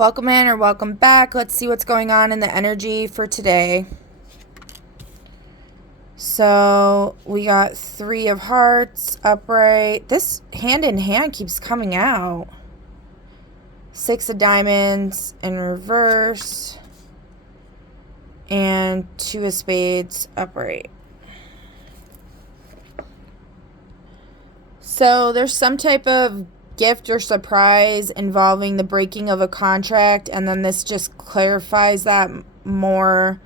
Welcome in or welcome back. Let's see what's going on in the energy for today. So we got 3 of Hearts upright. This hand in hand keeps coming out. 6 of Diamonds in reverse. And 2 of Spades upright. So there's some type of gift or surprise involving the breaking of a contract, and then this just clarifies that more.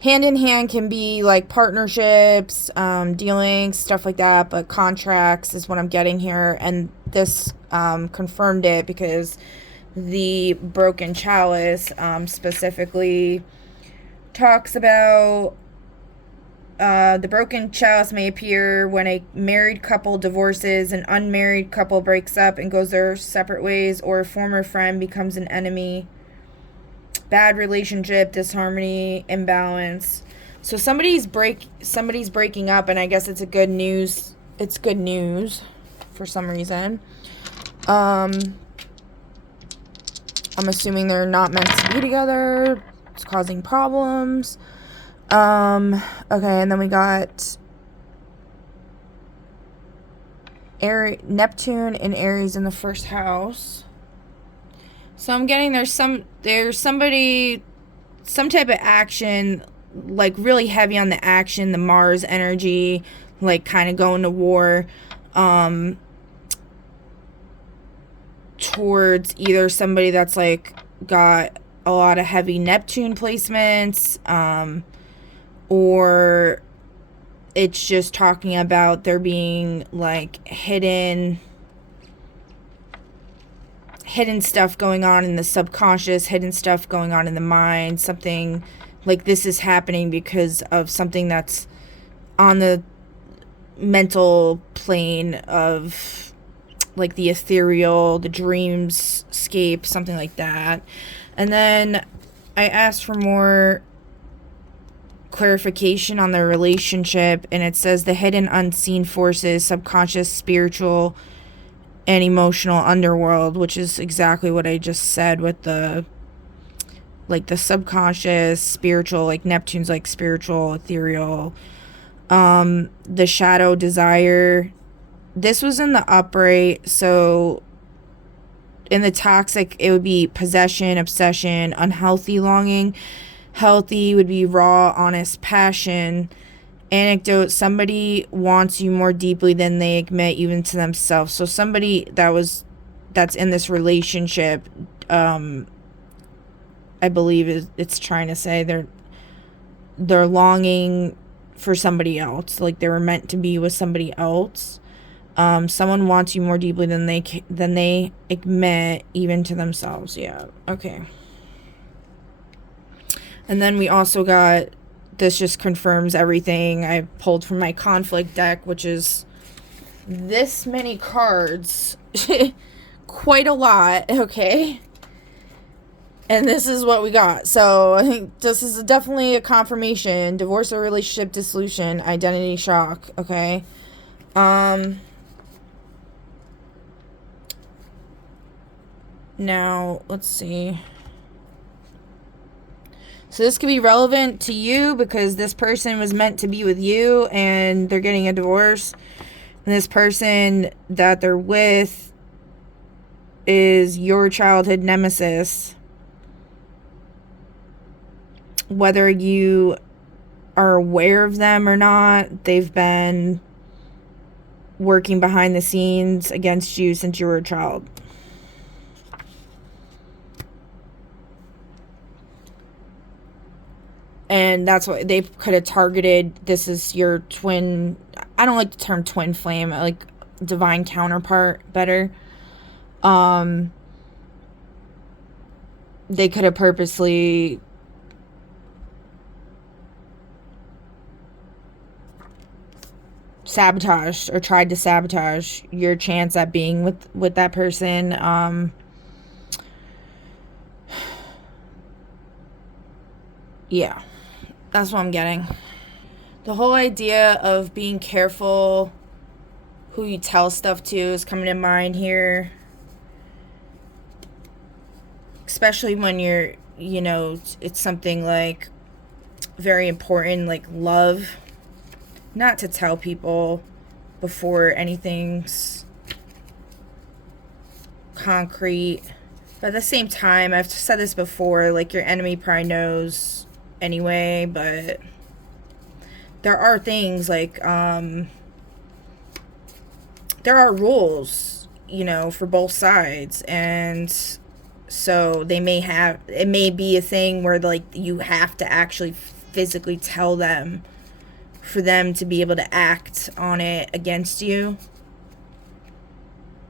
Hand in hand can be like partnerships, dealings, stuff like that, but contracts is what I'm getting here, and this confirmed it because the broken chalice specifically talks about the broken chalice may appear when a married couple divorces, an unmarried couple breaks up and goes their separate ways, or a former friend becomes an enemy. Bad relationship, disharmony, imbalance. So somebody's breaking up, and I guess it's good news for some reason. I'm assuming they're not meant to be together. It's causing problems. Okay, and then we got Neptune and Aries in the first house. So I'm getting there's somebody, some type of action, like really heavy on the action, the Mars energy, like kind of going to war, towards either somebody that's like got a lot of heavy Neptune placements, or it's just talking about there being like hidden stuff going on in the subconscious, hidden stuff going on in the mind, something like this is happening because of something that's on the mental plane of like the ethereal, the dreamscape, something like that. And then I asked for more clarification on the relationship, and it says the hidden unseen forces, subconscious, spiritual, and emotional underworld, which is exactly what I just said with the subconscious, spiritual, like Neptune's like spiritual, ethereal. The shadow desire. This was in the upright, so in the toxic it would be possession, obsession, unhealthy longing. Healthy would be raw, honest passion. Anecdote, somebody wants you more deeply than they admit even to themselves. So somebody that's in this relationship, I believe it's trying to say they're longing for somebody else, like they were meant to be with somebody else. Someone wants you more deeply than they admit even to themselves. Yeah, okay. And then we also got, this just confirms everything I pulled from my conflict deck, which is this many cards. Quite a lot, okay? And this is what we got. So I think this is definitely a confirmation. Divorce or relationship dissolution, identity shock, okay? Now, let's see. So this could be relevant to you because this person was meant to be with you and they're getting a divorce. And this person that they're with is your childhood nemesis. Whether you are aware of them or not, they've been working behind the scenes against you since you were a child. And that's what they could have targeted. This is your twin. I don't like the term twin flame. I like divine counterpart better. They could have purposely sabotaged or tried to sabotage your chance at being with that person. Yeah. That's what I'm getting. The whole idea of being careful who you tell stuff to is coming to mind here. especially when you're, it's something like very important, like love, not to tell people before anything's concrete. But at the same time, I've said this before, like your enemy probably knows anyway, but there are things like, there are rules, for both sides. And so it may be a thing where like you have to actually physically tell them for them to be able to act on it against you.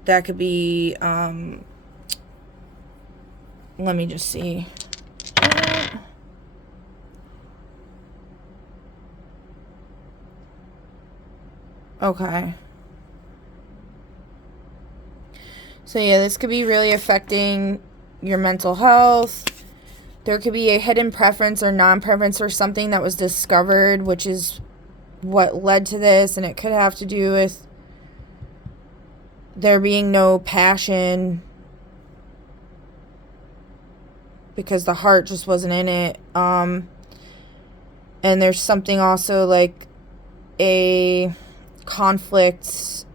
That could be, let me just see. Okay. So yeah, this could be really affecting your mental health. There could be a hidden preference or non-preference or something that was discovered, which is what led to this, and it could have to do with there being no passion because the heart just wasn't in it. And there's something also like a conflict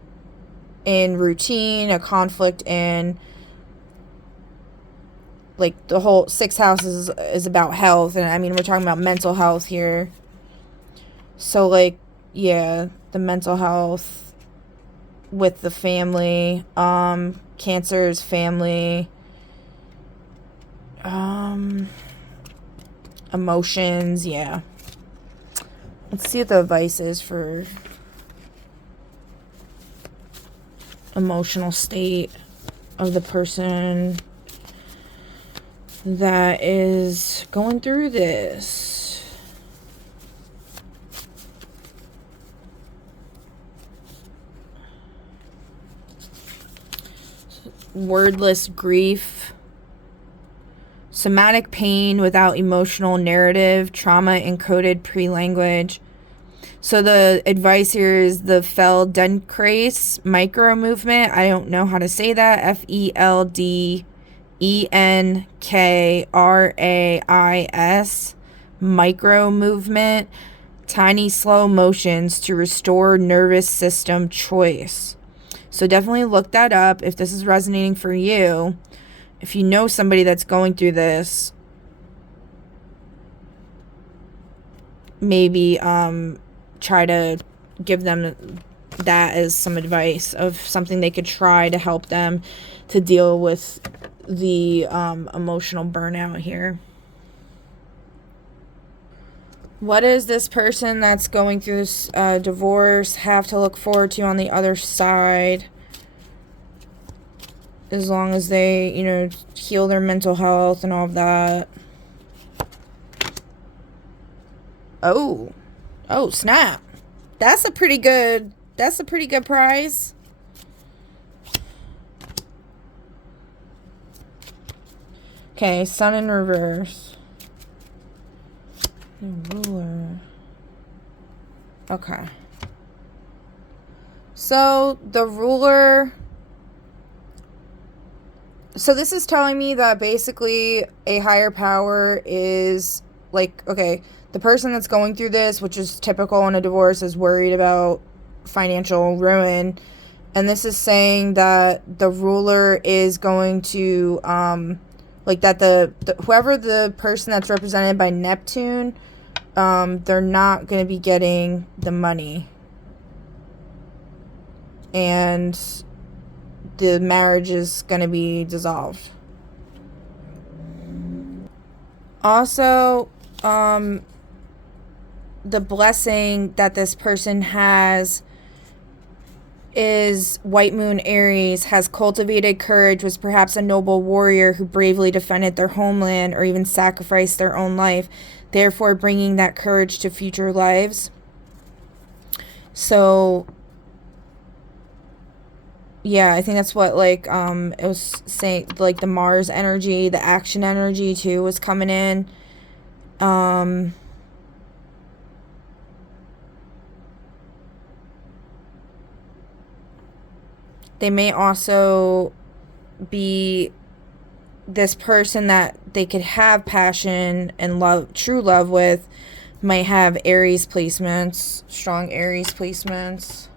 in routine, a conflict in like the whole sixth house is about health, and I mean we're talking about mental health here. So like, yeah, the mental health with the family, Cancer's family, emotions, yeah. Let's see what the advice is for emotional state of the person that is going through this. Wordless grief, somatic pain without emotional narrative, trauma encoded pre-language. So the advice here is the Feldenkrais micro movement. I don't know how to say that. Feldenkrais micro movement. Tiny slow motions to restore nervous system choice. So definitely look that up if this is resonating for you. If you know somebody that's going through this, maybe try to give them that as some advice of something they could try to help them to deal with the emotional burnout here. What does this person that's going through this divorce have to look forward to on the other side? As long as they, heal their mental health and all of that. Oh, snap. That's a pretty good prize. Okay, Sun in reverse. The ruler. Okay. So, the ruler. So, this is telling me that basically a higher power is like, okay, the person that's going through this, which is typical in a divorce, is worried about financial ruin. And this is saying that the ruler is going to, like that the whoever the person that's represented by Neptune, they're not going to be getting the money. And the marriage is going to be dissolved. Also, the blessing that this person has is White Moon Aries, has cultivated courage, was perhaps a noble warrior who bravely defended their homeland or even sacrificed their own life, therefore bringing that courage to future lives. So yeah, I think that's what like it was saying, like the Mars energy, the action energy too was coming in. They may also be this person that they could have passion and love, true love with, might have Aries placements, strong Aries placements.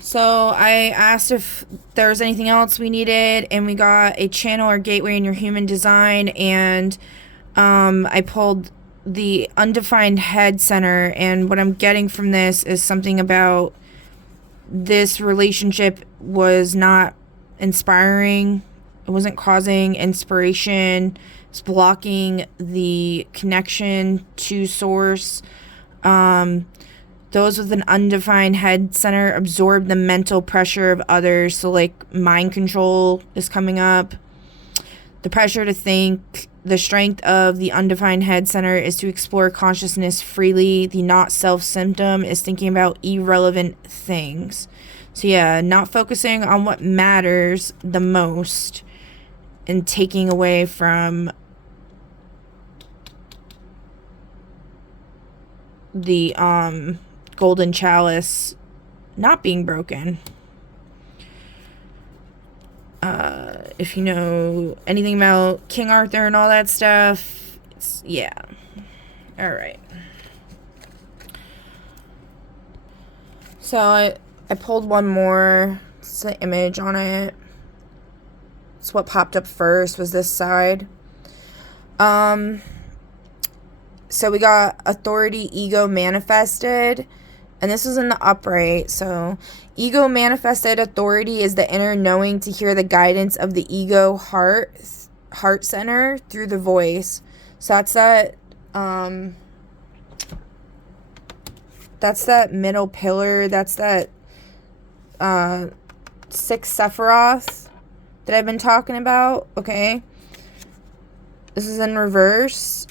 So I asked if there was anything else we needed, and we got a channel or gateway in your human design, and I pulled the undefined head center, and what I'm getting from this is something about this relationship was not inspiring. It wasn't causing inspiration. It's blocking the connection to source. Those with an undefined head center absorb the mental pressure of others. So, like, mind control is coming up. The pressure to think. The strength of the undefined head center is to explore consciousness freely. The not self symptom is thinking about irrelevant things. So, yeah, not focusing on what matters the most and taking away from the golden chalice not being broken. If you know anything about King Arthur and all that stuff, yeah. All right. So I pulled one more. It's the image on it. It's what popped up first was this side. So we got authority, ego manifested. And this was in the upright. So ego manifested authority is the inner knowing to hear the guidance of the ego heart center through the voice. So that's that middle pillar. That's that 6 Sephiroth that I've been talking about. Okay. This is in reverse.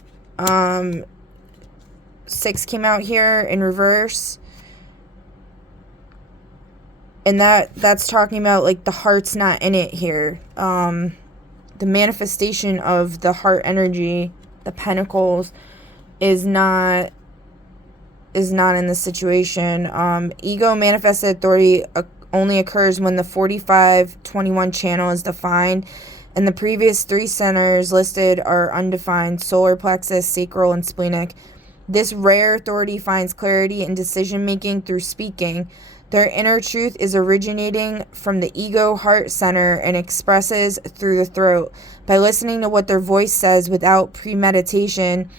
6 came out here in reverse. And that's talking about, like, the heart's not in it here. The manifestation of the heart energy, the pentacles, is not in the situation. Ego manifested authority only occurs when the 45-21 channel is defined, and the previous 3 centers listed are undefined: solar plexus, sacral, and splenic. This rare authority finds clarity in decision making through speaking. Their inner truth is originating from the ego heart center and expresses through the throat. By listening to what their voice says without premeditation,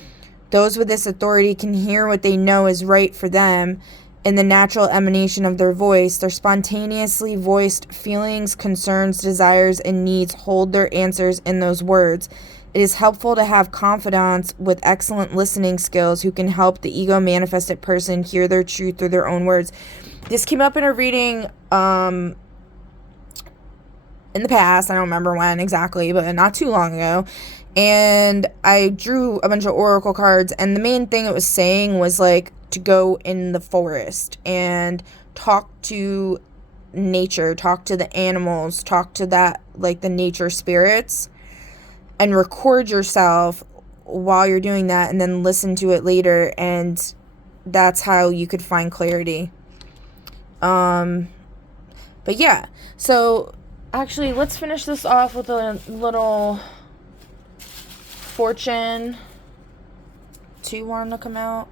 those with this authority can hear what they know is right for them in the natural emanation of their voice. Their spontaneously voiced feelings, concerns, desires, and needs hold their answers in those words. It is helpful to have confidants with excellent listening skills who can help the ego manifested person hear their truth through their own words. This came up in a reading in the past. I don't remember when exactly, but not too long ago. And I drew a bunch of oracle cards, and the main thing it was saying was, like, to go in the forest and talk to nature, talk to the animals, talk to that, like, the nature spirits, and record yourself while you're doing that, and then listen to it later, and that's how you could find clarity. But yeah, so actually let's finish this off with a little fortune. 2 wanted to come out.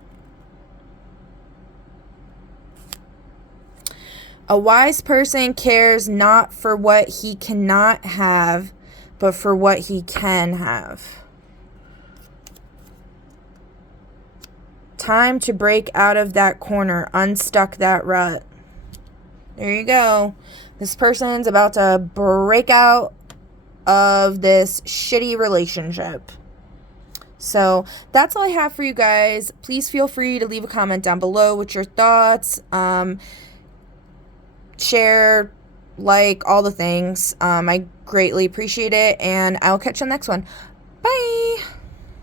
A wise person cares not for what he cannot have, but for what he can have. Time to break out of that corner, unstuck that rut. There you go. This person's about to break out of this shitty relationship. So that's all I have for you guys. Please feel free to leave a comment down below with your thoughts. Share, like, all the things. I greatly appreciate it, and I'll catch you on the next one. Bye!